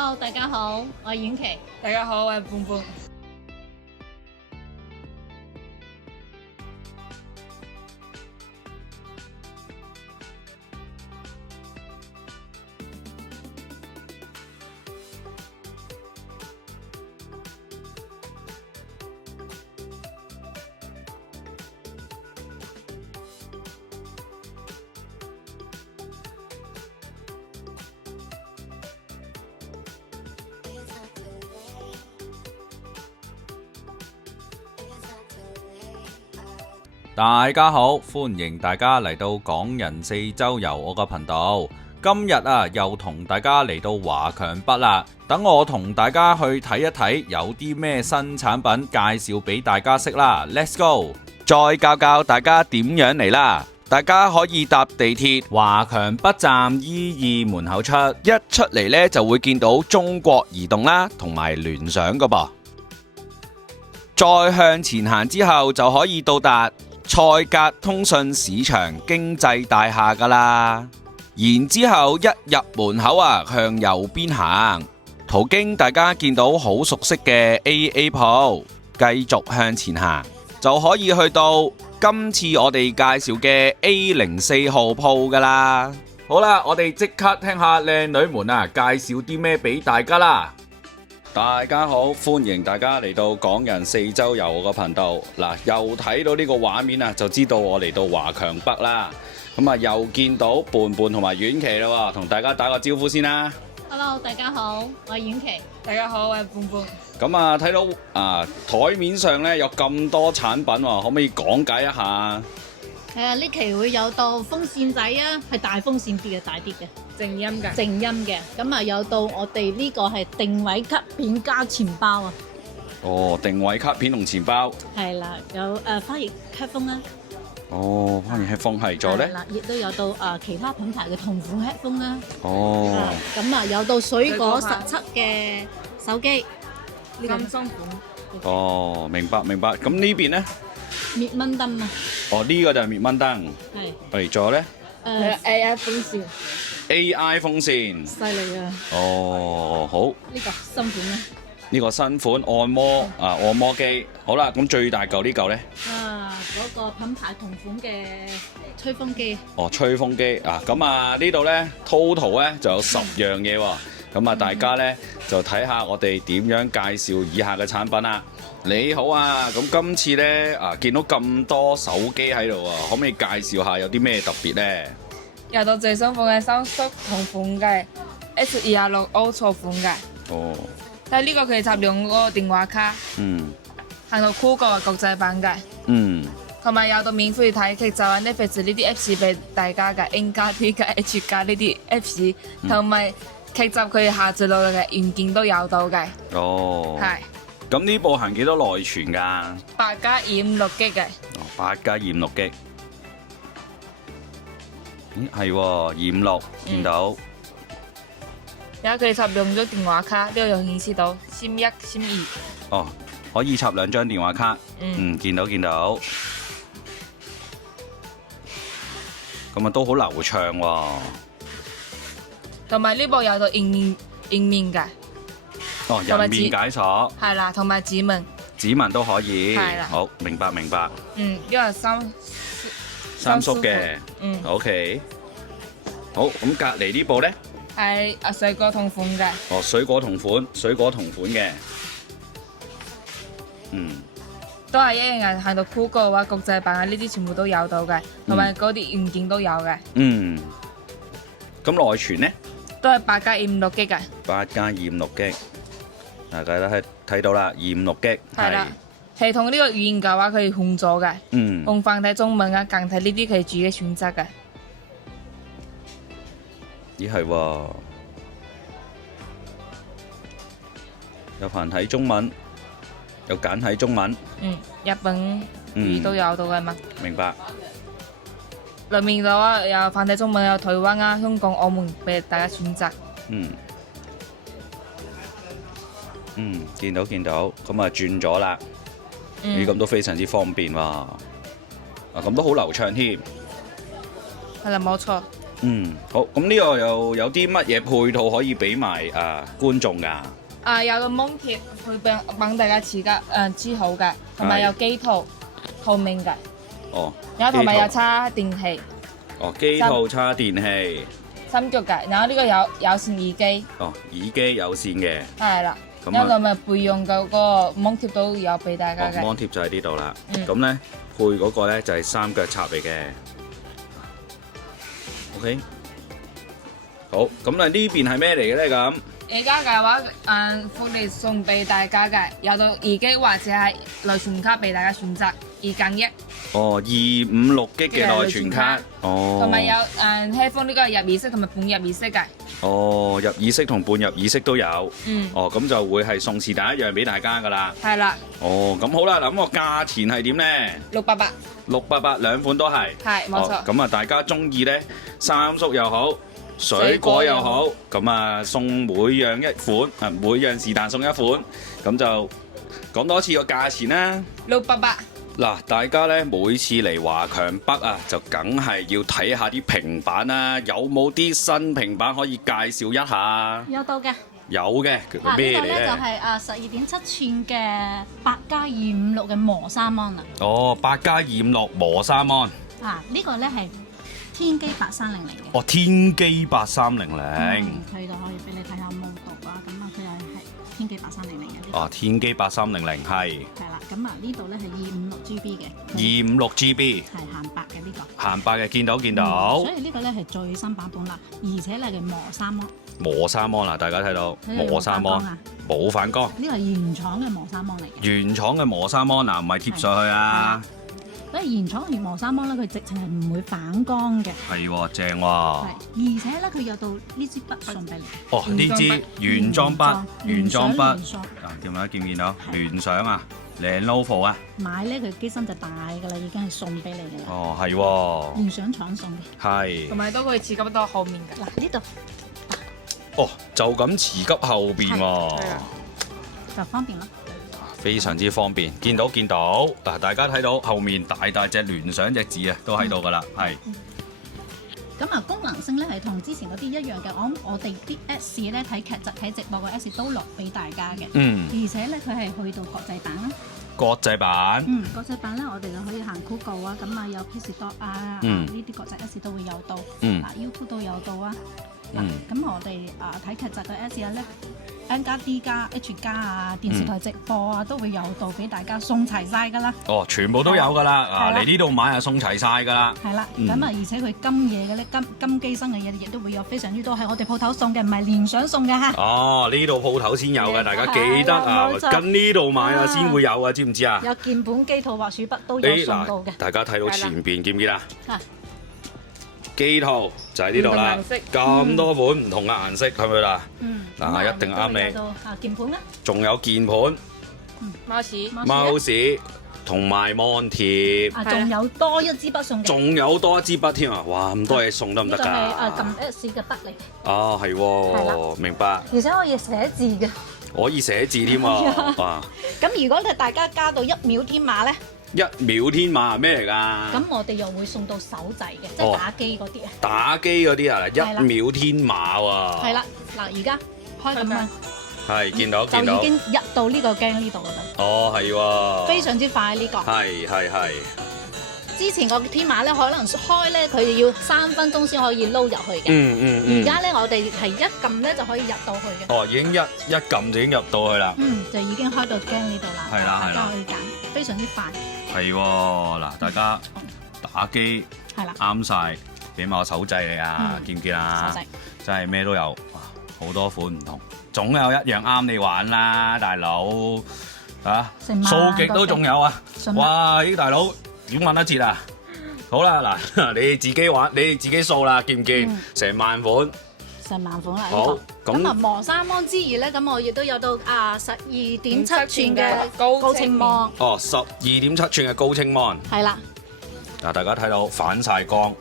Hello，大家好，我係婉琪。大家好，我係半半。大家好，歡迎大家嚟到港人四周遊我個頻道。今日又同大家嚟到華強北啦。等我同大家去睇一睇有啲咩新產品介紹俾大家識啦。Let's go， 再教教大家點樣嚟啦。大家可以搭地鐵華強北站 E2門口出，一出嚟呢就會見到中國移動啦，同埋聯想噶噃。再向前行之後就可以到達賽格通訊市場經濟大廈噶啦，然之後一入門口向右邊行，途經大家見到好熟悉嘅 AA 鋪，繼續向前行就可以去到今次我哋介紹嘅 A04號鋪噶啦。好啦，我哋即刻聽下靚女們介紹啲咩俾大家啦。大家好，歡迎大家嚟到港人四周遊我個頻道。嗱，又睇到呢個畫面就知道我嚟到華強北啦。咁又見到伴伴同埋婉琪啦，同大家打個招呼先啦。Hello，大家好，我係婉琪。大家好，我係半半。咁睇到台面上呢有咁多產品，可唔可以講解一下？係啊，呢期會有到風扇仔係大風扇啲嘅，大啲嘅，靜音嘅。靜音嘅。咁有到我哋呢個係定位卡片加錢包哦，定位卡片同錢包。係啦，有花葉 headphone 啦。哦，花葉 headphone 係咗呢？係啦，亦都有到其他品牌嘅同款 headphone 啦。哦。咁有到水果17嘅手機。咁新款。哦，明白明白。咁呢邊呢？滅蚊燈哦，呢個就係滅蚊燈。係。嚟咗呢？AI 風扇。AI 風扇。犀利啊！哦，好。呢個新款咧。呢個新款按摩機。好啦，咁最大嚿呢嚿呢？嗰個品牌同款嘅吹風機。哦，吹風機咁呢度呢 total 呢就有10樣嘢喎。咁大家呢就睇下我哋點樣介紹以下嘅產品啦。你好咁今次呢見到咁多手機喺度可唔可以介紹下有啲咩特別呢？有到最新款嘅三叔同款嘅 S26 Ultra 款嘅。哦。但係呢個佢插用嗰個電話卡。嗯。行到酷國國際版嘅。嗯。同埋有到免費睇劇集啊 Netflix 呢啲 Apps 俾大家嘅 N 加 P 加 H 加呢啲 Apps，同埋劇集佢下載落嚟嘅軟件都有到嘅。哦。係。咁呢部行幾多內存㗎8+256G嘅。哦，8+256G。咦，係喎，256見到。有佢插用咗電話卡，呢個又顯示到 SIM1、SIM2。哦，可以插2張電話卡。見到。咁都好流暢喎。同埋呢部有到人面嘅。哦，人面解鎖。係啦，同埋指紋。指紋都可以。係啦。好，明白。呢個係三叔嘅。OK。好，咁隔離呢部呢？係水果同款嘅。哦，水果同款嘅。都係一樣嘅，行到酷國嘅話，國際版呢啲全部都有到嘅，同埋嗰啲軟件都有嘅。咁內存呢？都係8+256G嘅。8+256G，大家都係睇到啦，256G。係啦，系統呢個語言嘅話，佢控咗嘅。用繁體、中文簡體呢啲佢自己選擇嘅。咦，係喎，有繁體中文，有簡體中文。日本語都有到嘅嘛。明白。裏面嘅話有繁體中文，有台灣香港、澳門俾大家選擇。見到，咁轉咗啦。咁都非常之方便喎。咁都好流暢添。係啦，冇錯。好，咁呢個又有啲乜嘢配套可以俾埋觀眾㗎？有個芒貼會幫大家黐好嘅，同埋有機套透明嘅。哦，然後同埋有插電器。哦，機套插電器。3腳嘅，然後呢個有線耳機。哦，耳機有線嘅。係啦。咁然後同埋備用嘅嗰個芒貼都有俾大家嘅。芒貼就喺呢度啦。咁咧配嗰個咧就係3腳插嚟嘅。OK。好，咁啊呢邊係咩嚟嘅咧咁？而家嘅話，福利送俾大家嘅，有到耳機或者係內存卡俾大家選擇2+1。哦，256G嘅內存卡。哦。同埋有headphone呢個入耳式同埋半入耳式嘅。哦，入耳式同半入耳式都有。哦，咁就會係送是但一樣俾大家噶啦。係啦。哦，咁好啦，嗱咁個價錢係點咧？688。688兩款都係。係，冇錯。咁啊，大家中意咧，三叔又好。水果又好，咁啊送每樣一款，每樣是但送一款，咁就講多次個價錢啦。688。嗱，大家咧每次嚟華強北啊，就梗係要睇下啲平板啦，有冇啲新平板可以介紹一下？有到嘅。有嘅，咩嚟咧？呢個咧就係12.7寸嘅8+256嘅磨砂 mon 啦。哦，8+256磨砂 mon。呢個咧係天璣8300嘅。哦，天璣8300。佢就可以俾你睇下 model 啊，咁啊佢又係天璣8300嘅。哦，天璣8300係。係啦，咁啊呢度咧係256GB 嘅。256GB。係限白嘅呢個。限白嘅，見到。所以呢個咧係最新版本啦，而且咧係磨砂 mon。磨砂 mon 啦，大家睇到磨砂 mon 冇反光。呢個係原廠嘅磨砂 mon 嚟嘅。原廠嘅磨砂 mon 嗱，唔係貼上去啊。所以原廠嘅磨砂 mon 咧，佢直情係唔會反光嘅。係喎，正喎。係，而且咧佢有到呢支筆送俾你。哦，呢支原裝筆，原裝筆。見唔見到？聯想啊，Lenovo 啊。買咧佢機身就大㗎啦，已經係送俾你㗎啦。哦，係喎。聯想廠送嘅。係。同埋都可以刺激到後面嘅。嗱呢度。哦，就咁磁急後邊喎。就方便咯。非常之方便，見到嗱，大家睇到後面大隻聯想隻字啊，都喺度噶啦，係。咁啊，功能性咧係同之前嗰啲一樣嘅，我哋啲 S 咧睇劇集睇直播嘅 S 都落俾大家嘅。而且咧佢係去到國際版啦。國際版。國際版咧我哋就可以行 Google 啊，咁啊有 PC Dock 啊，呢啲國際 S 都會有到。YouTube 都有到啊。咁我哋睇劇集嘅 S 咧。N+D+H+ 啊，電視台直播啊，都會有到俾大家送齊晒㗎啦。哦，全部都有㗎啦，嚟呢度買啊送齊晒㗎啦。係啦，咁啊，而且佢金嘢嘅咧，金機身嘅嘢亦都會有非常之多，係我哋鋪頭送嘅，唔係聯想送嘅嚇。哦，呢度鋪頭先有嘅，大家記得啊，跟呢度買啊先會有啊，知唔知啊？有鍵盤機套或鼠筆都有送到嘅。大家睇到前邊見唔見啊？機套就喺呢度啦，咁多款唔同嘅顏色，係咪啦？嗱，一定啱你。鍵盤咧？仲有鍵盤、mouse 同埋 mon 貼。仲有多一支筆送嘅。仲有多一支筆添啊！哇，咁多嘢送得唔得㗎？呢個係撳 S 嘅筆嚟。哦，係喎，明白。而且可以寫字嘅。可以寫字添喎！哇！咁如果你大家加到1秒天碼咧？1秒天碼係咩嚟㗎？咁我哋又會送到手掣嘅，即係打機嗰啲啊。打機嗰啲啊，1秒天碼喎。係啦，嗱，而家開咁樣。係，見到。就已經入到呢個鏡呢度㗎啦。哦，係喎。非常之快呢個。係。之前個天碼咧，可能開咧，佢要3分鐘先可以撈入去嘅。而家咧，我哋係一撳咧就可以入到去嘅。哦，已經一撳就已經入到去啦。就已經開到鏡呢度啦。係啦。大家可以揀，非常之快。係喎，嗱，大家打機啱晒，俾埋個手掣你啊，見唔見啊？手掣真係咩都有，好多款唔同，總有一樣啱你玩啦，大佬啊！數極都仲有啊！哇，啲大佬點揾得切啊？好啦，嗱，你自己玩，你自己數啦，見唔見？成萬款。成萬款啦！好咁啊，磨砂 mon 之餘咧，咁我亦都有到12.7寸嘅高清 mon。哦，12.7寸嘅高清 mon。係啦。嗱，大家睇到反晒光，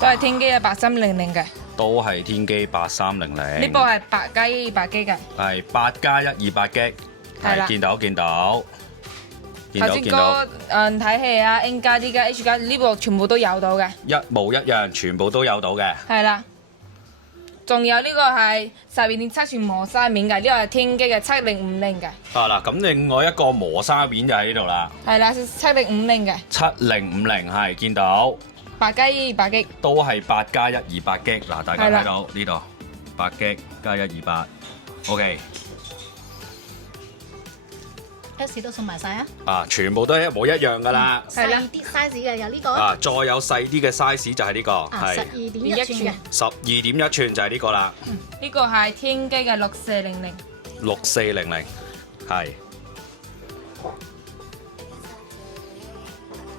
都係天璣嘅8300嘅。都係天璣8300。呢部係8+1 200G嘅。係8+1 200G。係見到。頭先個睇戲啊 N 加 D 加 H 加呢部全部都有到嘅，一模一樣，全部都有到嘅。係啦。仲有呢個係12.7寸磨砂面嘅，呢個係天機嘅7050嘅。嗱，咁另外一個磨砂面就喺呢度啦。係啦，7050嘅。7050係見到。8加1 200G。都係8加1 200G。嗱，大家睇到呢度8G加1 200。OK。S 都送埋晒啊！全部都係一模一樣㗎啦。細啲 size 嘅有呢個。再有細啲嘅 size 就係呢個，係12.1寸嘅。12.1寸就係呢個啦。呢個係天機嘅6400。6400係。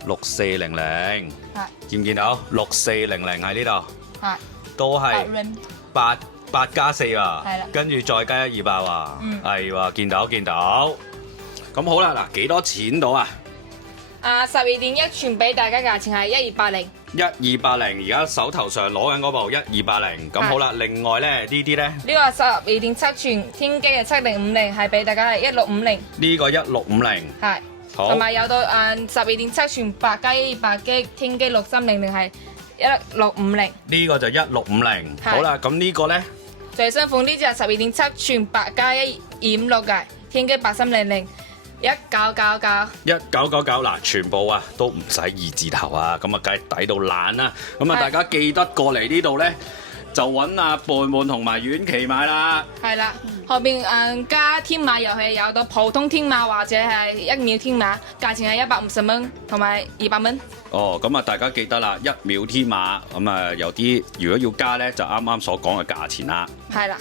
6400。見唔見到？6400喺呢度。係。都係8加4啊。係啦。跟住再加1 200啊。係喎，見到。咁好啦，嗱，幾多錢到啊？12.1寸俾大家價錢係1280。1280，而家手頭上攞緊嗰部1280。咁好啦，另外咧呢啲咧？呢個12.7寸天機嘅7050係俾大家係1650。呢個1650。係。好。同埋有到12.7寸8加1 200G 天機6300係1650。呢個就1650。好啦，咁呢個咧？最新款呢隻係12.7寸8加1 256嘅天機8300。1999，嗱，全部都唔使2字頭啊，咁啊梗係抵到爛啦！咁啊，大家記得過嚟呢度咧，就揾阿伴伴同埋婉琪買啦。係啦，後邊加天馬遊戲有到普通天馬或者係1秒天馬，價錢係150蚊同埋200蚊。咁啊，大家記得啦，1秒天馬，咁啊有啲如果要加咧，就啱啱所講嘅價錢啦。係啦。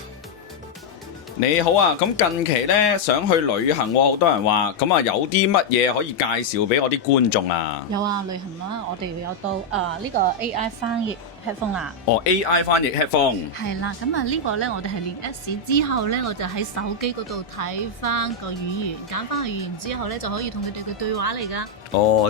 你好啊，咁近期咧想去旅行喎，好多人話，咁啊有啲乜嘢可以介紹俾我啲觀眾啊？有啊，旅行啦，我哋有到呢個 AI 翻譯 headphone 啊。AI 翻譯 headphone。係啦，咁啊呢個咧我哋係練 S 之後咧，我就喺手機嗰度睇翻個語言，揀翻個語言之後咧就可以同佢哋嘅對話嚟噶。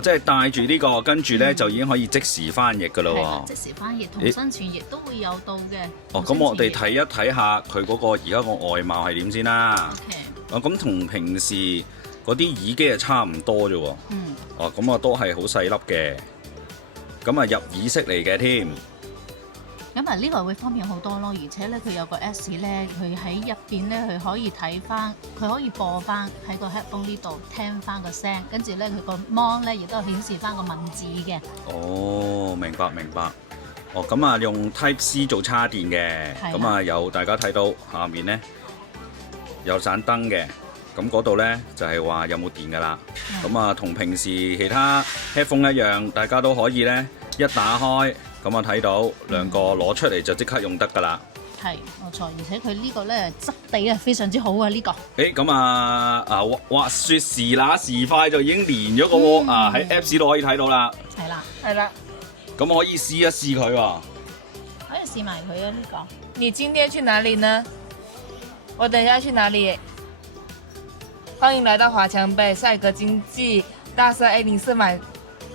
即係帶住呢個，跟住咧就已經可以即時翻譯噶啦喎。即時翻譯同聲傳譯都會有到嘅。咁我哋睇一睇下佢嗰個而家個外貌係點先啦。咁同平時嗰啲耳機係差唔多啫喎。咁啊都係好細粒嘅。咁啊入耳式嚟嘅添。咁啊呢個會方便好多咯，而且咧佢有個 S 咧，佢喺入邊咧佢可以睇翻，佢可以播翻喺個 headphone 呢度聽翻個聲，跟住咧佢個 mon 咧亦都顯示翻個文字嘅。明白。咁啊用 Type C 做叉電嘅，咁啊有大家睇到下面咧有盞燈嘅，咁嗰度咧就係話有冇電噶啦。咁啊同平時其他 headphone 一樣，大家都可以咧一打開。咁啊睇到兩個攞出嚟就即刻用得㗎啦。係，冇錯，而且佢呢個咧質地啊非常之好啊呢個。咁話説時那時快就已經連咗個喎，喺 Apps 度可以睇到啦。係啦。咁可以試一試佢喎。可以試埋佢啊呢個。你今天去哪裡呢？我等下去哪裡？歡迎來到華強北賽格經濟大廈 A04買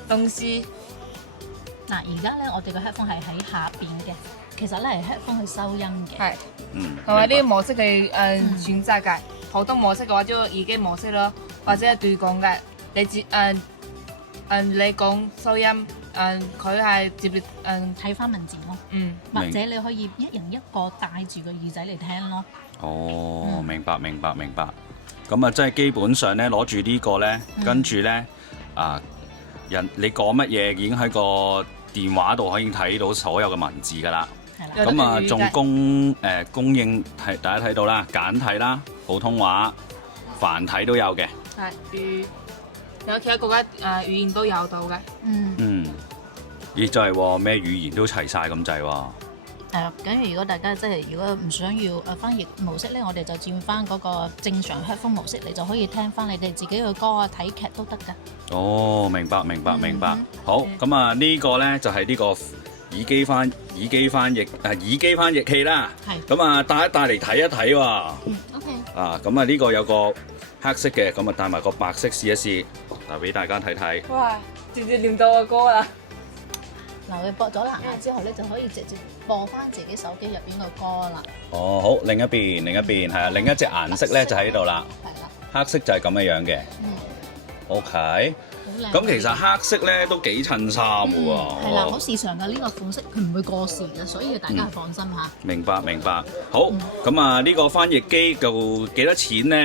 東西。嗱，而家咧我哋個 headphone 係喺下邊嘅，其實咧係 headphone 去收音嘅。係，同埋呢個模式係選擇嘅，普通模式嘅話就耳機模式咯，或者係對講嘅，你講收音，佢係直接睇翻文字咯。或者你可以一人一個戴住個耳仔嚟聽咯。明白。咁啊，即係基本上咧攞住呢個咧，跟住咧你講乜嘢已經喺個電話度可以睇到所有嘅文字㗎啦。咁啊，仲供應係大家睇到啦，簡體啦、普通話、繁體都有嘅。有其他國家語言都有到嘅。咦，真係喎，咩語言都齊晒咁滯喎。咁如果大家如果唔想要翻譯模式咧，我哋就轉翻嗰個正常 headphone 模式，你就可以聽翻你哋自己嘅歌啊、睇劇都得㗎。明白。好，咁啊呢個咧就係呢個耳機翻譯器啦。咁啊帶嚟睇一睇喎。OK。咁啊呢個有個黑色嘅，咁啊帶埋個白色試一試，俾大家睇睇。哇！直接連到個歌啦。嗱，佢播咗藍牙之後咧，就可以直接播翻自己手機入邊個歌啦。好，另一邊係另一隻顏色咧就喺度啦。係啦。黑色就係咁樣嘅。OK。好靚。咁其實黑色咧都幾襯衫嘅喎。係啦，好時尚嘅呢個款式，佢唔會過時嘅，所以大家係放心嚇。明白明白。好，咁啊呢個翻譯機就幾多錢呢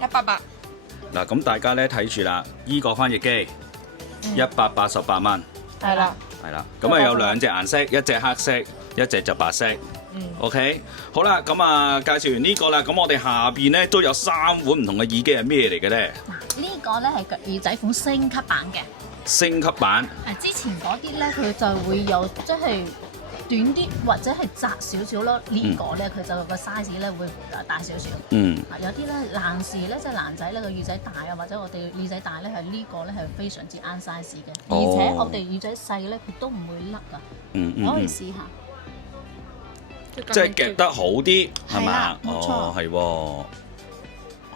180。嗱，咁大家咧睇住啦，依個翻譯機188蚊。係啦。係啦，咁啊有兩隻顏色，一隻黑色，一隻就白色。OK， 好啦，咁啊介紹完呢個啦，咁我哋下邊咧都有3款唔同嘅耳機係咩嚟嘅咧？嗱，呢個咧係腳耳仔款升級版嘅。升級版。之前嗰啲咧佢就會有即係短啲或者係窄少少咯。呢個咧佢就個 size 咧會大少少。有啲咧男士咧即係男仔咧個耳仔大啊，或者我哋耳仔大咧係呢個咧係非常之啱 size 嘅，而且我哋耳仔細咧佢都唔會甩㗎。可以試下。即係夾得好啲，係嘛？冇錯哦，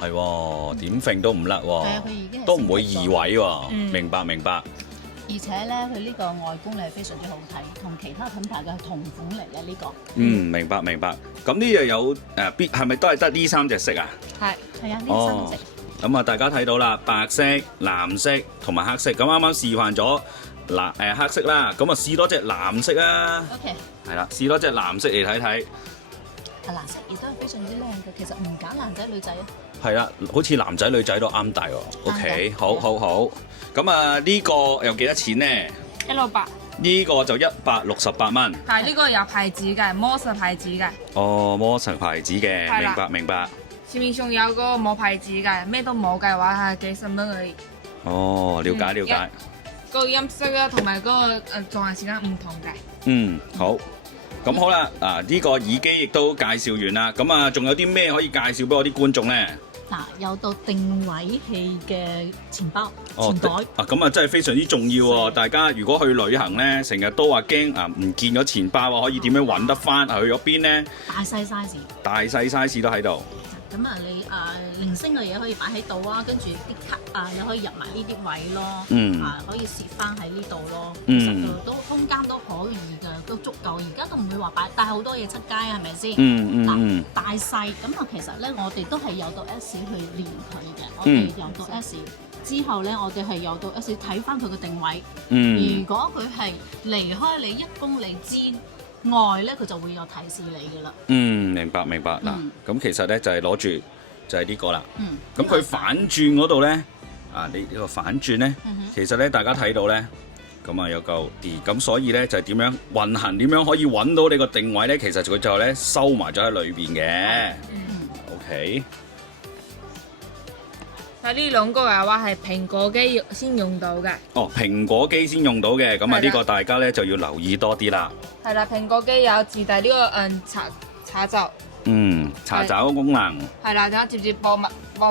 係喎，點揈都唔甩喎，係啊，佢已經係都唔會移位喎。嗯明白明白。而且咧，佢呢個外觀咧係非常之好睇，同其他品牌嘅係同款嚟嘅呢個。明白明白。咁呢又有邊係咪都係得呢3隻色啊？係。係啊，呢3隻。咁啊，大家睇到啦，白色、藍色同埋黑色。咁啱啱示範咗黑色啦，咁啊試多隻藍色啊。OK。係啦，試多隻藍色嚟睇睇。藍色亦都係非常之靚嘅，其實唔揀男仔女仔啊。係啦，好似男仔女仔都啱大喎。OK，好好好。咁啊呢個又幾多錢呢168。呢個就168蚊。係呢個有牌子嘅，摩實牌子嘅。哦，摩實牌子嘅，係啦明白明白。前面仲有個冇牌子嘅，咩都冇嘅話係幾十蚊而已。哦，了解了解。個音色啊，同埋嗰個作業時間唔同嘅。好。咁好啦，呢個耳機亦都介紹完啦。咁啊，仲有啲咩可以介紹俾我啲觀眾呢？嗱，有到定位器嘅錢包、錢袋。咁啊真係非常之重要喎！大家如果去旅行呢，成日都話驚唔見咗錢包啊，可以點樣揾得翻？去咗邊呢？大細 size。大細 size 都喺度。咁啊，你零星嘅嘢可以擺喺度啊，跟住啲卡又可以入埋呢啲位咯，可以攝翻喺呢度咯。其實都空間都可以嘅，都足夠。而家都唔會話帶好多嘢出街啊，係咪先？大細咁啊，其實咧我哋都係有到 S 去連佢嘅。我哋有到 S 之後咧，我哋係有到 S 睇翻佢嘅定位。如果佢係離開你1公里之外咧，佢就會有提示你嘅啦。明白明白。嗱，咁其實咧就係攞住就係呢個啦。咁佢反轉嗰度咧，呢個反轉咧，其實咧大家睇到咧，咁啊有嚿碟，咁所以咧就係點樣運行，點樣可以揾到你個定位咧？其實佢就咧收埋咗喺裏邊嘅。OK。呢兩個嘅話係蘋果機先用到嘅。哦，蘋果機先用到嘅，咁啊呢個大家咧就要留意多啲啦。係啦，蘋果機有自帶呢個查找。查找功能。係啦，然後直接播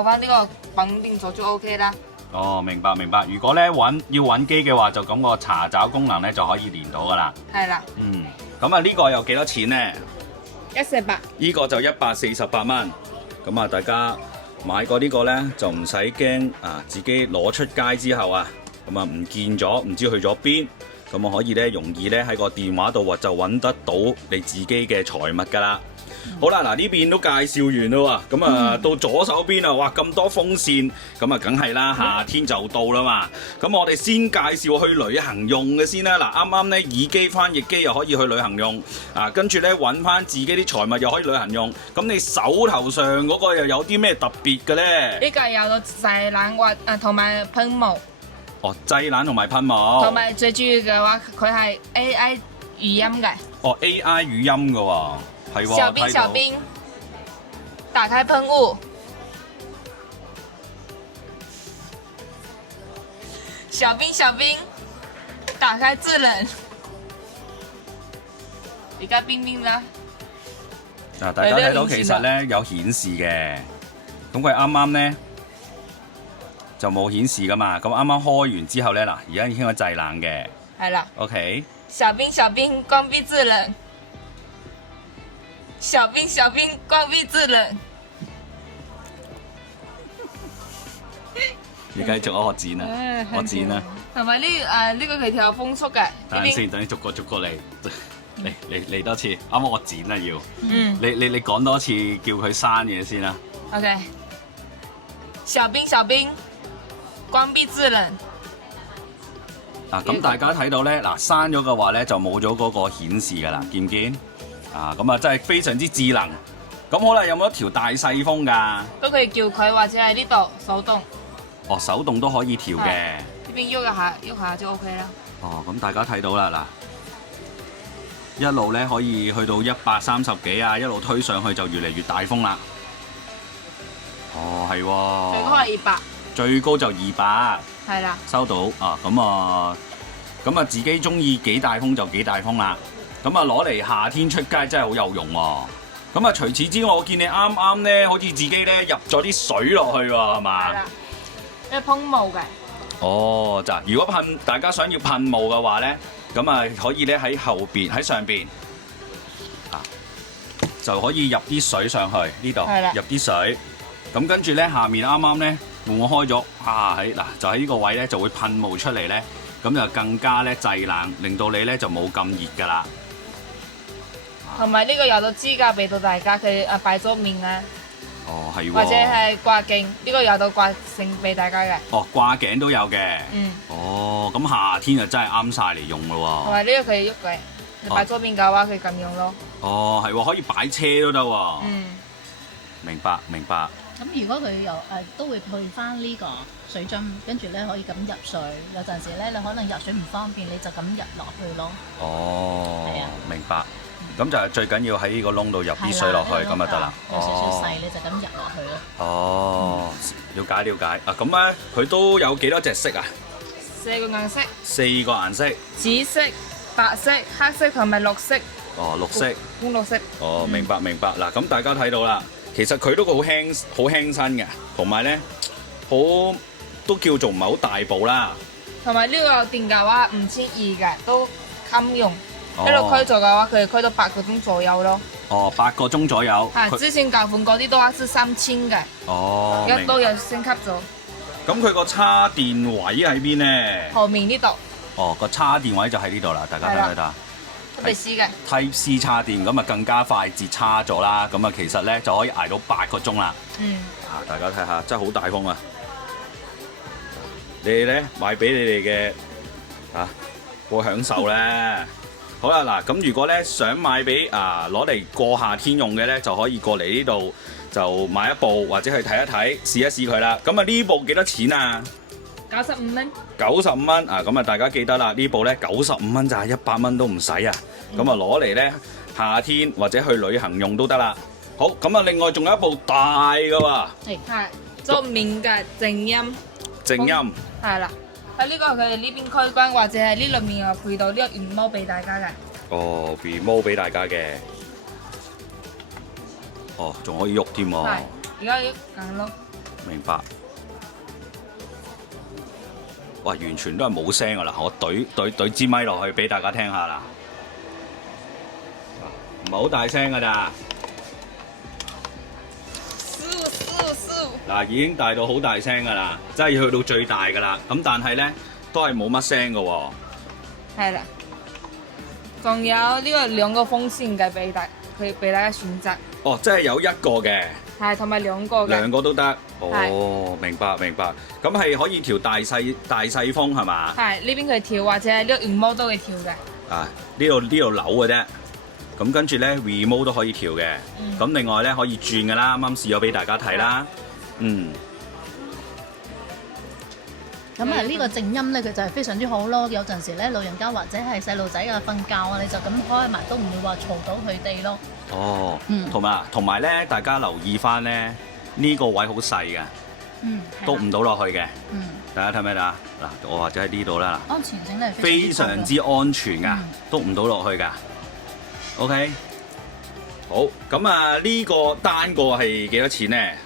翻呢個穩定咗就 OK 啦。哦，明白明白。如果咧要揾機嘅話，就咁個查找功能咧就可以連到噶啦。係啦。咁啊呢個又幾多錢呢？148。呢個就148蚊。咁啊大家買過呢個咧就唔使驚自己攞出街之後咁啊唔見咗，唔知去咗邊，咁啊可以咧容易咧喺個電話度就揾得到你自己嘅財物噶啦。好啦，嗱呢邊都介紹完啦喎，咁啊到左手邊啊，哇咁多風扇，咁啊梗係啦，夏天就到啦嘛。咁我哋先介紹去旅行用嘅先啦。嗱，啱啱咧耳機翻譯機又可以去旅行用，跟住咧揾翻自己啲財物又可以旅行用。咁你手頭上嗰個又有啲咩特別嘅咧？呢個有個製冷或同埋噴霧。哦，製冷同埋噴霧。同埋最主要嘅話，佢係 AI 語音嘅。哦 ，AI 語音嘅喎。小兵，打開噴霧。小兵，打開制冷。而家冰冰啦。大家睇到其實咧有顯示嘅，咁佢啱啱咧就冇顯示噶嘛。咁啱啱開完之後咧，而家已經可以製冷嘅。係啦。OK。小兵，關閉制冷。小兵，關閉制冷。你繼續我剪啊，我剪啊。同埋呢個佢有風速嘅。等陣先，等你逐個嚟，嚟多次。啱啱我剪啦要。你講多次叫佢刪嘢先啦。OK。小兵，關閉智能。嗱，咁大家睇到咧，嗱刪咗嘅話咧就冇咗嗰個顯示㗎啦，見唔見？啊，咁啊真係非常之智能。咁好啦，有冇一條大細風㗎？都可以叫佢，或者係呢度手動。哦，手動都可以調嘅。呢邊喐一下就 OK 啦。哦，咁大家睇到啦，嗱，一路咧可以去到130幾啊，一路推上去就越嚟越大風啦。哦，係喎。最高係200。最高就200。係啦。收到啊，咁啊自己中意幾大風就幾大風啦。咁啊攞嚟夏天出街真係好有用喎。咁啊除此之外，我見你啱啱咧好似自己咧入咗啲水落去喎，係嘛？係啦。即係噴霧嘅。哦，就如果大家想要噴霧嘅話咧，咁啊可以咧喺後邊喺上邊啊，就可以入啲水上去呢度，入啲水。咁跟住咧下面啱啱咧門我開咗啊，就喺呢個位咧就會噴霧出嚟咧，咁就更加咧製冷，令到你咧就冇咁熱㗎啦。同埋呢個有到支架俾到大家，佢擺咗面啊。哦，係喎。或者係掛頸，呢個有到掛繩俾大家嘅。哦，掛頸都有嘅。嗯。哦，咁夏天就真係啱晒嚟用咯喎。同埋呢個可以喐嘅，你擺咗面嘅話佢咁用咯。哦，係喎，可以擺車都得喎。嗯。明白，明白。咁如果佢又都會配翻呢個水樽，跟住咧可以咁入水。有陣時咧你可能入水唔方便，你就咁入落去咯。哦。係啊。明白。咁就係最緊要喺呢個窿度入啲水落去，咁就得啦。有少少細，你就咁入落去咯。哦，了解了解。啊，咁咧佢都有幾多隻色啊？4個顏色。4個顏色。紫色、白色、黑色同埋綠色。哦，綠色。紅綠色。哦，明白明白。嗱，咁大家睇到啦，其實佢都好輕身嘅，同埋咧都叫做唔係好大部啦。同埋呢個電嘅話5200嘅，都襟用。一路開咗嘅話，佢開到8個鐘左右咯。哦，8個鐘左右。係，之前舊款嗰啲都係3000嘅。哦，而家都有升級咗。咁佢個叉電位喺邊咧？後面呢度。哦，個叉電位就喺呢度啦，大家睇唔睇到？Type C 嘅。Type C 叉電，咁啊更加快捷叉咗啦，咁啊其實咧就可以捱到8個鐘啦。嗯。啊，大家睇下，真係好大風啊！你哋咧買俾你哋嘅個享受咧。好啦，嗱，咁如果咧想買俾攞嚟過夏天用嘅咧，就可以過嚟呢度就買一部，或者去睇一睇，試一試佢啦。咁啊呢部幾多錢啊？95蚊。95蚊啊！咁啊大家記得啦，呢部咧95蚊咋，100蚊都唔使啊！咁啊攞嚟咧夏天或者去旅行用都得啦。好，咁啊另外仲有一部大嘅喎。係桌面嘅靜音。靜音。係啦。喺呢個佢哋呢邊開關，或者係呢裏面又配到呢個 remote 俾大家嘅。哦 ，remote 俾大家嘅。哦，仲可以喐添喎。係，而家喐緊咯。明白。哇，完全都係冇聲噶啦！我懟支咪落去俾大家聽下啦。唔係好大聲噶咋。嗱，已經大到好大聲噶啦，真係要去到最大噶啦。咁但係咧，都係冇乜聲噶喎。係啦，仲有呢個2個風扇嘅俾大家選擇。哦，即係有1個嘅。係，同埋2個嘅。2個都得。哦，明白明白。咁係可以調大細風係嘛？係，呢邊佢調，或者係呢個 remote 都會調嘅。啊，呢度扭嘅啫。咁跟住咧 remote 都可以調嘅。咁另外咧可以轉嘅啦，啱啱試咗俾大家睇啦。嗯，咁啊呢個靜音咧，佢就係非常之好咯。有陣時咧，老人家或者係細路仔啊瞓覺啊，你就咁開埋都唔會話嘈到佢哋咯。哦，同埋咧，大家留意翻咧，呢個位好細嘅，篤唔到落去嘅。大家睇唔睇到啊？嗱，我或者喺呢度啦。安全性咧非常之安全噶，篤唔到落去噶。OK， 好，咁啊呢個單個係幾多錢咧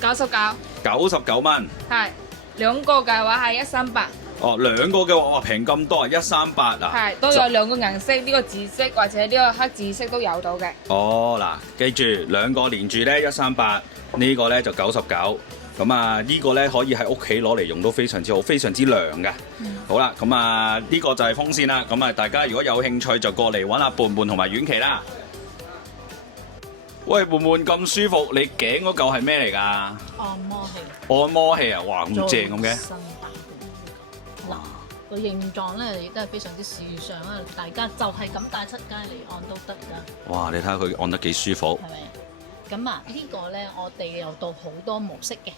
？99蚊。係，2個嘅話係138。哦，2個嘅話，哇平咁多啊，138啊。係，都有2個顏色，呢個紫色或者呢個黑紫色都有到嘅。哦，嗱，記住2個連住咧138，呢個咧就99。咁啊呢個咧可以喺屋企攞嚟用都非常之好，非常之涼嘅。好啦，咁啊呢個就係風扇啦。咁啊大家如果有興趣就過嚟揾阿胖胖同埋婉琪啦。喂，胖胖咁舒服，你頸嗰嚿係咩嚟㗎？按摩器。按摩器啊，哇咁正咁嘅。個形狀咧亦都係非常之時尚啊！大家就係咁帶出街嚟按都得㗎。哇！你睇下佢按得幾舒服。係咪？咁啊，呢個咧我哋有到好多模式嘅，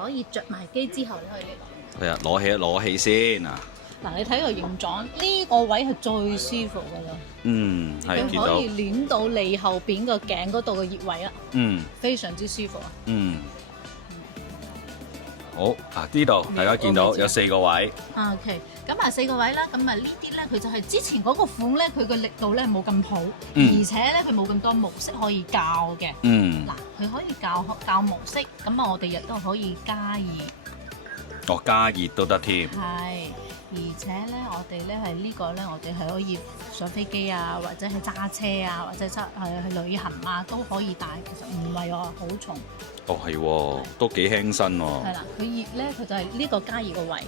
可以着埋機之後你可以嚟。係啊，攞起先啊！嗱，你睇個形狀，呢個位係最舒服㗎啦。嗯，係見到。佢可以攣到你後邊個頸嗰度嘅穴位啊。嗯。非常之舒服啊。嗯。好啊！呢度大家見到有4個位。OK， 咁啊4個位啦，咁啊呢啲咧佢就係之前嗰個款咧，佢個力度咧冇咁好，而且咧佢冇咁多模式可以教嘅。嗱，佢可以教模式，咁啊我哋亦都可以加熱。哦，加熱都得添。係，而且咧我哋咧係呢個咧，我哋係可以上飛機啊，或者係揸車啊，或者去旅行啊都可以帶，其實唔係話好重。哦，係喎，都幾輕身喎。係啦，佢熱咧，佢就係呢個加熱個位，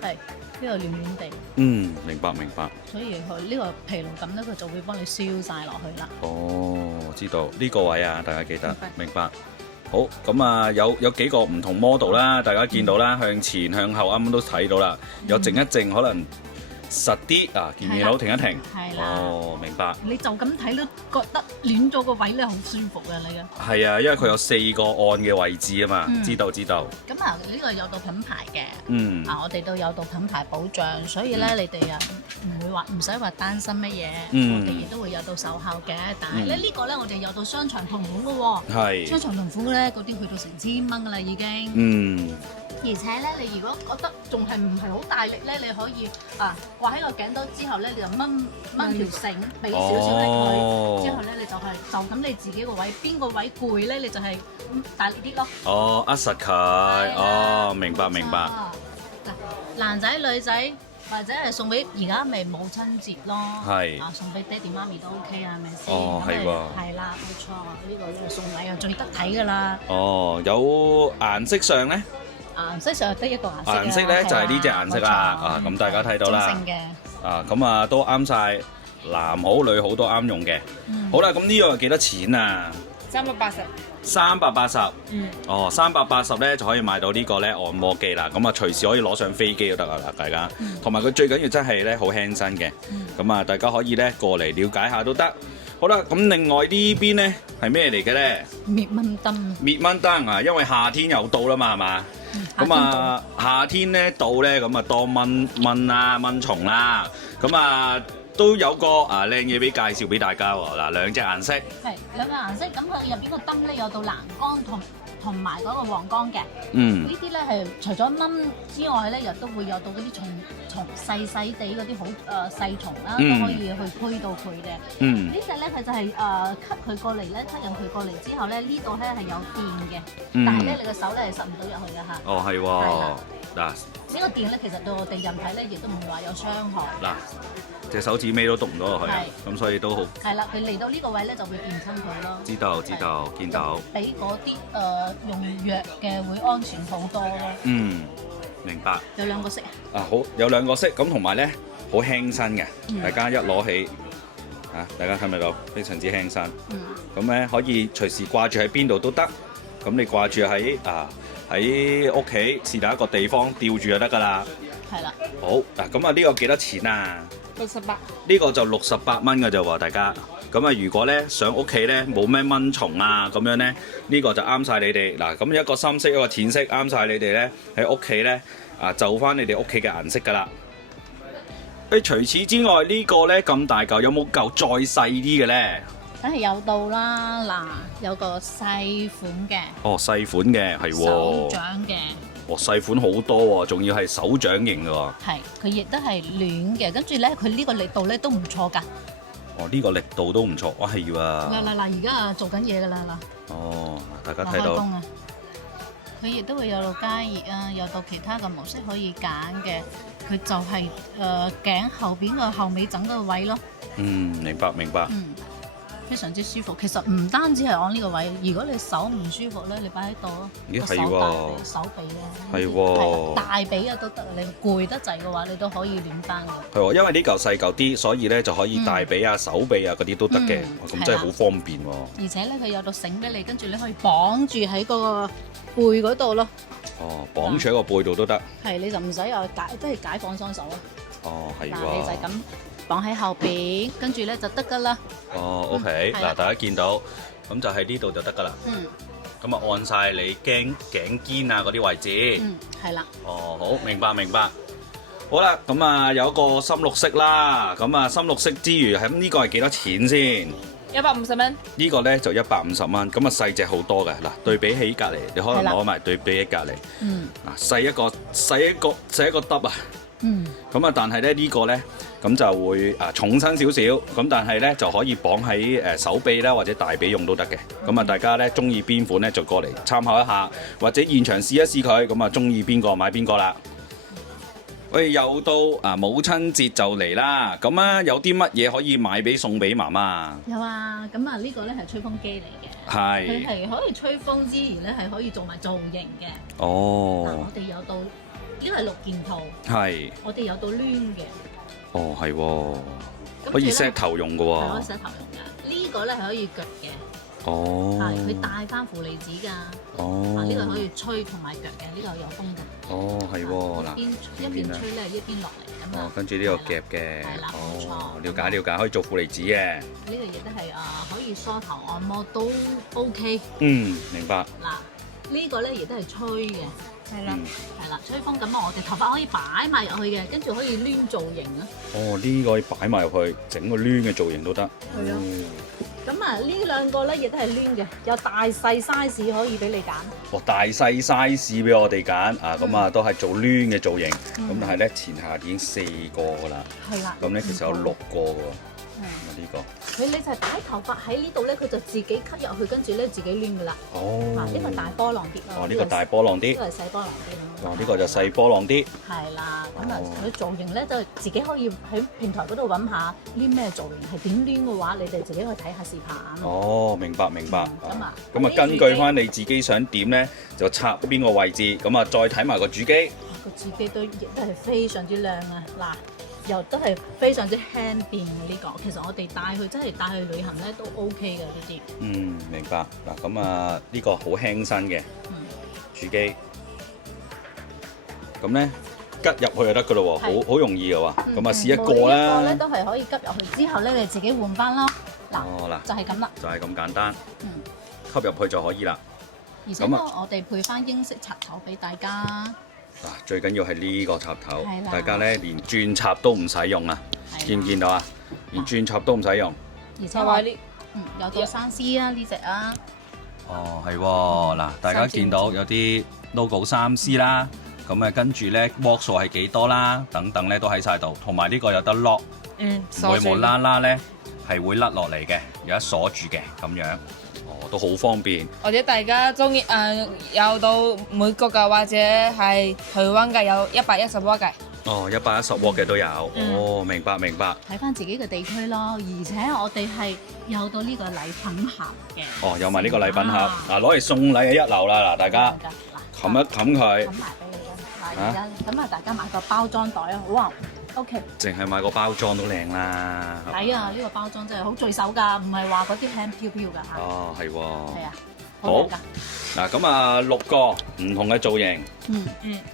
係呢個暖暖地。嗯，明白明白。所以佢呢個疲勞感咧，佢就會幫你燒晒落去啦。哦，知道呢個位啊，大家記得明白。好，咁啊有幾個唔同 model 啦，大家見到啦，向前向後啱啱都睇到啦，有靜一靜可能。實啲啊，見唔見到停一停？係啦。哦，明白。你就咁睇都覺得暖咗個位咧，好舒服啊！你嘅。係啊，因為佢有4個按嘅位置啊嘛，知道。咁啊，呢個有到品牌嘅。我哋都有到品牌保障，所以咧你哋啊唔使話擔心乜嘢。我哋亦都會有到售後嘅，但係咧呢個咧我哋有到商場同款嘅喎。係。商場同款咧嗰啲去到成1000蚊㗎啦已經。而且咧，你如果覺得仲係唔係好大力咧，你可以掛喺個頸兜之後咧，你就掹條繩，俾少少力佢。之後咧，你就咁你自己個位，邊個位攰咧，你就係大力啲咯。哦，握實佢。哦，明白明白。嗱，男仔女仔或者係送俾而家咪母親節咯。係。送俾爹哋媽咪都 OK 啊，係咪先？哦，係喎。係啦，冇錯，呢個送禮又最得體㗎啦。哦，有顏色上咧？顏色上得一個顏色。顏色咧就係呢隻顏色啦，咁大家睇到啦。正嘅。咁啊都啱晒，男好女好都啱用嘅。好啦，咁呢樣係幾多錢啊？380。380。哦，380咧就可以買到呢個咧按摩機啦。咁啊隨時可以攞上飛機都得啦，大家。同埋佢最緊要真係咧好輕身嘅。咁啊大家可以咧過嚟了解下都得。好啦，咁另外呢邊咧係咩嚟嘅咧？滅蚊燈。滅蚊燈啊，因為夏天又到啦嘛，係嘛？咁啊，夏天咧到咧，咁啊多蚊啦、蚊蟲啦，咁啊都有個靚嘢俾介紹俾大家喎。嗱，2隻顏色。係2個顏色，咁佢入邊個燈咧有到藍光同埋嗰個黃光嘅。呢啲咧係除咗蚊之外咧，又都會有到嗰啲蟲細細地嗰啲好細蟲啦，都可以去驅到佢嘅。呢隻咧佢就係吸佢過嚟咧，吸引佢過嚟之後咧，呢度咧係有電嘅，但係咧你個手咧係塞唔到入去嘅嚇。哦，係喎。嗱，呢個電咧其實對我哋人體咧亦都唔會話有傷害。嗱，隻手指尾都篤唔到落去，咁所以都好。係啦，佢嚟到呢個位咧就會電親佢咯。知道，見到。比嗰啲用藥嘅會安全好多咯。明白。有2個色啊。好，有2個色，咁同埋咧好輕身嘅，大家一攞起大家睇唔睇到？非常之輕身。咁咧可以隨時掛住喺邊度都得。咁你掛住喺屋企是但一個地方吊住就得㗎啦。係啦。好嗱，咁啊呢個幾多錢啊？68。呢個就68蚊㗎啫喎，大家。咁啊，如果咧上屋企咧冇咩蚊蟲啊咁樣咧，呢個就啱晒你哋。嗱，咁一個深色一個淺色啱晒你哋咧喺屋企咧就翻你哋屋企嘅顏色㗎啦。除此之外呢個咧咁大嚿，有冇嚿再細啲嘅咧？梗係有到啦，嗱，有個細款嘅。哦，細款嘅係喎。手掌嘅。哦，細款好多喎，仲要係手掌型嘅喎。係，佢亦都係暖嘅，跟住咧佢呢個力度咧都唔錯㗎。哦，呢個力度都唔錯，哇係喎。嗱，而家做緊嘢㗎啦嗱。哦，大家睇到。開工啊！佢亦都會有到加熱啊，有到其他嘅模式可以揀嘅。佢就係頸後邊個後尾枕嗰個位咯。明白。非常之舒服。其實唔單止係按呢個位，如果你手唔舒服咧，你擺喺度咯。咦係喎。手臂啊。係喎。大髀啊都得，你攰得滯嘅話，你都可以暖翻嘅。係喎，因為呢嚿細嚿啲，所以咧就可以大髀啊、手臂啊嗰啲都得嘅。咁真係好方便喎。而且咧，佢有到繩俾你，跟住你可以綁住喺嗰個背嗰度咯。哦，綁住喺個背度都得。係，你就唔使又即係解放雙手啊。哦，係喎。嗱，你就係咁綁喺後邊，跟住咧就得㗎啦。哦，OK，嗱，大家見到咁就喺呢度就得㗎啦。嗯。咁啊，按晒你頸肩啊嗰啲位置。嗯，係啦。哦，好，明白明白。好啦，咁啊有一個深綠色啦，咁啊深綠色之餘，咁呢個係幾多錢先？150蚊。呢個咧就150蚊，咁啊細隻好多嘅。嗱，對比起隔離，你可能攞埋對比起隔離。嗯。嗱，細一個得啊。嗯。咁啊，但係咧呢個咧，咁就會重身少少，咁但係咧就可以綁喺手臂啦或者大髀用都得嘅。咁啊，大家咧中意邊款咧就過嚟參考一下，或者現場試一試佢，咁啊中意邊個買邊個啦。喂，又到母親節就嚟啦，咁啊有啲乜嘢可以買俾送俾媽媽？有啊，咁啊呢個咧係吹風機嚟嘅，係佢係可以吹風之餘咧係可以做埋造型嘅。哦，嗱，我哋有到呢個係6件套，係，我哋有到攣嘅。哦係喎，可以 set 頭用嘅喎，係可以 set 頭用嘅。呢個咧係可以腳嘅。哦，係佢帶翻負離子㗎。哦，呢個可以吹同埋腳嘅，呢個有風嘅。哦，係喎，嗱，一邊吹咧，一邊落嚟咁啊。哦，跟住呢個夾嘅，係啦，冇錯。了解了解，可以做負離子嘅。呢個亦都係可以梳頭按摩都 OK。嗯，明白。嗱，呢個咧亦都係吹嘅。係啦，嗯係啦，吹風咁啊，我哋頭髮可以擺埋入去嘅，跟住可以攣造型啊。哦，呢個可以擺埋入去，整個攣嘅造型都得。係啊。咁啊，呢兩個咧亦都係攣嘅，有大細 size 可以俾你揀。哦，大細 size 俾我哋揀啊，咁啊都係做攣嘅造型，咁但係咧前下已經4個㗎啦。係啦。咁咧其實有6個㗎喎。呢個你就係擺頭髮喺呢度咧，佢就自己吸入去，跟住咧自己攣噶啦。哦，呢個大波浪啲咯。哦，呢個大波浪啲。呢個係細波浪啲。哦，呢個就細波浪啲。係啦，咁啊，佢造型咧就自己可以喺平台嗰度揾下攣咩造型，係點攣嘅話，你哋自己去睇下視頻。哦，明白明白。咁啊，根據翻你自己想點咧，就插邊個位置，咁啊再睇埋個主機。個主機都係非常之靚啊！嗱。又都係非常之輕便嘅呢個，其實我哋真係帶去旅行咧都 OK 嘅呢啲。嗯，明白。嗱，咁啊呢個好輕身嘅主機，咁咧吉入去就得噶咯喎，好容易嘅喎。咁啊試一個啦。一個咧都係可以吉入去，之後咧你自己換翻咯。嗱，就係咁啦。就係咁簡單。吸入去就可以啦。而且我哋配翻英式插頭俾大家。嗱，最緊要係呢個插頭，大家咧連轉插都唔使用啊！見唔見到啊？連轉插都唔使用。而且話呢，有到3C啊呢隻啊。哦，係喎，嗱，大家見到有啲 logo 3C 啦，咁啊跟住咧瓦數係幾多啦，等等咧都喺晒度，同埋呢個有得 lock，唔會無啦啦咧係會甩落嚟嘅，有得鎖住嘅咁樣。都好方便，或者大家中意有到美國嘅，或者係台灣嘅有110瓦嘅。哦，110瓦嘅都有。哦，明白明白。睇翻自己嘅地區咯，而且我哋係有到呢個禮品盒嘅。哦，有埋呢個禮品盒，攞嚟送禮嘅一流啦！嗱，大家冚一冚佢。冚埋俾你㗎。而家咁啊，大家買個包裝袋啊，好啊。OK，淨係買個包裝都靚啦。係啊，呢個包裝真係好聚手㗎，唔係話嗰啲輕飄飄㗎嚇。哦，係喎。係啊，好嗱，咁啊6個唔同嘅造型。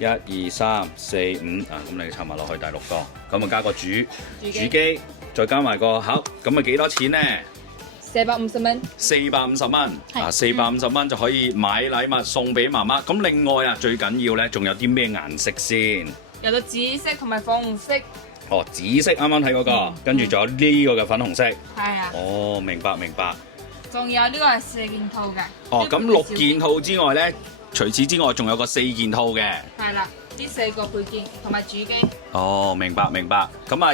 1、2、3、4、5啊，咁你插埋落去第6個，咁啊加個主機，再加埋個盒，咁啊幾多錢呢？450蚊。450蚊啊，450蚊就可以買禮物送俾媽媽。咁另外啊，最緊要咧，仲有啲咩顏色先？有到紫色同埋粉紅色。哦，紫色啱啱睇嗰個，跟住仲有呢個嘅粉紅色。係啊。哦，明白明白。仲有呢個係4件套嘅。哦，咁6件套之外咧，除此之外仲有個4件套嘅。係啦，呢4個配件同埋主機。哦，明白明白。咁啊，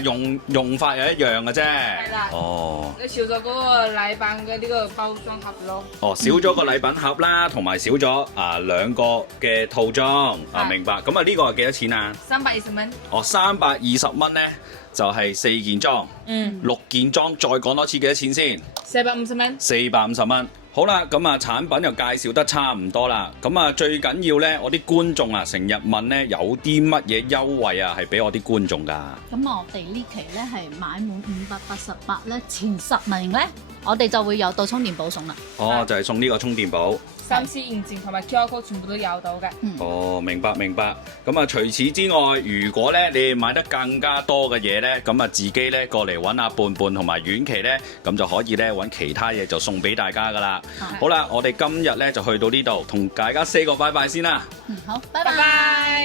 用法又一樣嘅啫。係啦。哦。你少咗嗰個禮品嘅呢個包裝盒咯。哦，少咗個禮品盒啦，同埋少咗2個嘅套裝。啊，明白。咁啊，呢個係幾多錢啊？320蚊。哦，320蚊咧就係4件裝。6件裝再講多次幾多錢先？450蚊。450蚊。好啦，咁啊產品又介紹得差唔多啦，咁啊最緊要咧，我啲觀眾啊成日問咧有啲乜嘢優惠啊係俾我啲觀眾㗎？咁我哋呢期咧係買滿588咧，前10名咧，我哋就會有到充電寶送啦。哦，就係送呢個充電寶。3C 認證同埋 QR code 全部都有到嘅。哦，明白明白。咁啊，除此之外，如果咧你哋買得更加多嘅嘢咧，咁啊自己咧過嚟揾阿伴伴同埋婉琪咧，咁就可以咧揾其他嘢就送俾大家噶啦。好啦，我哋今日咧就去到呢度，同大家 say 個拜拜先啦。好，拜拜拜。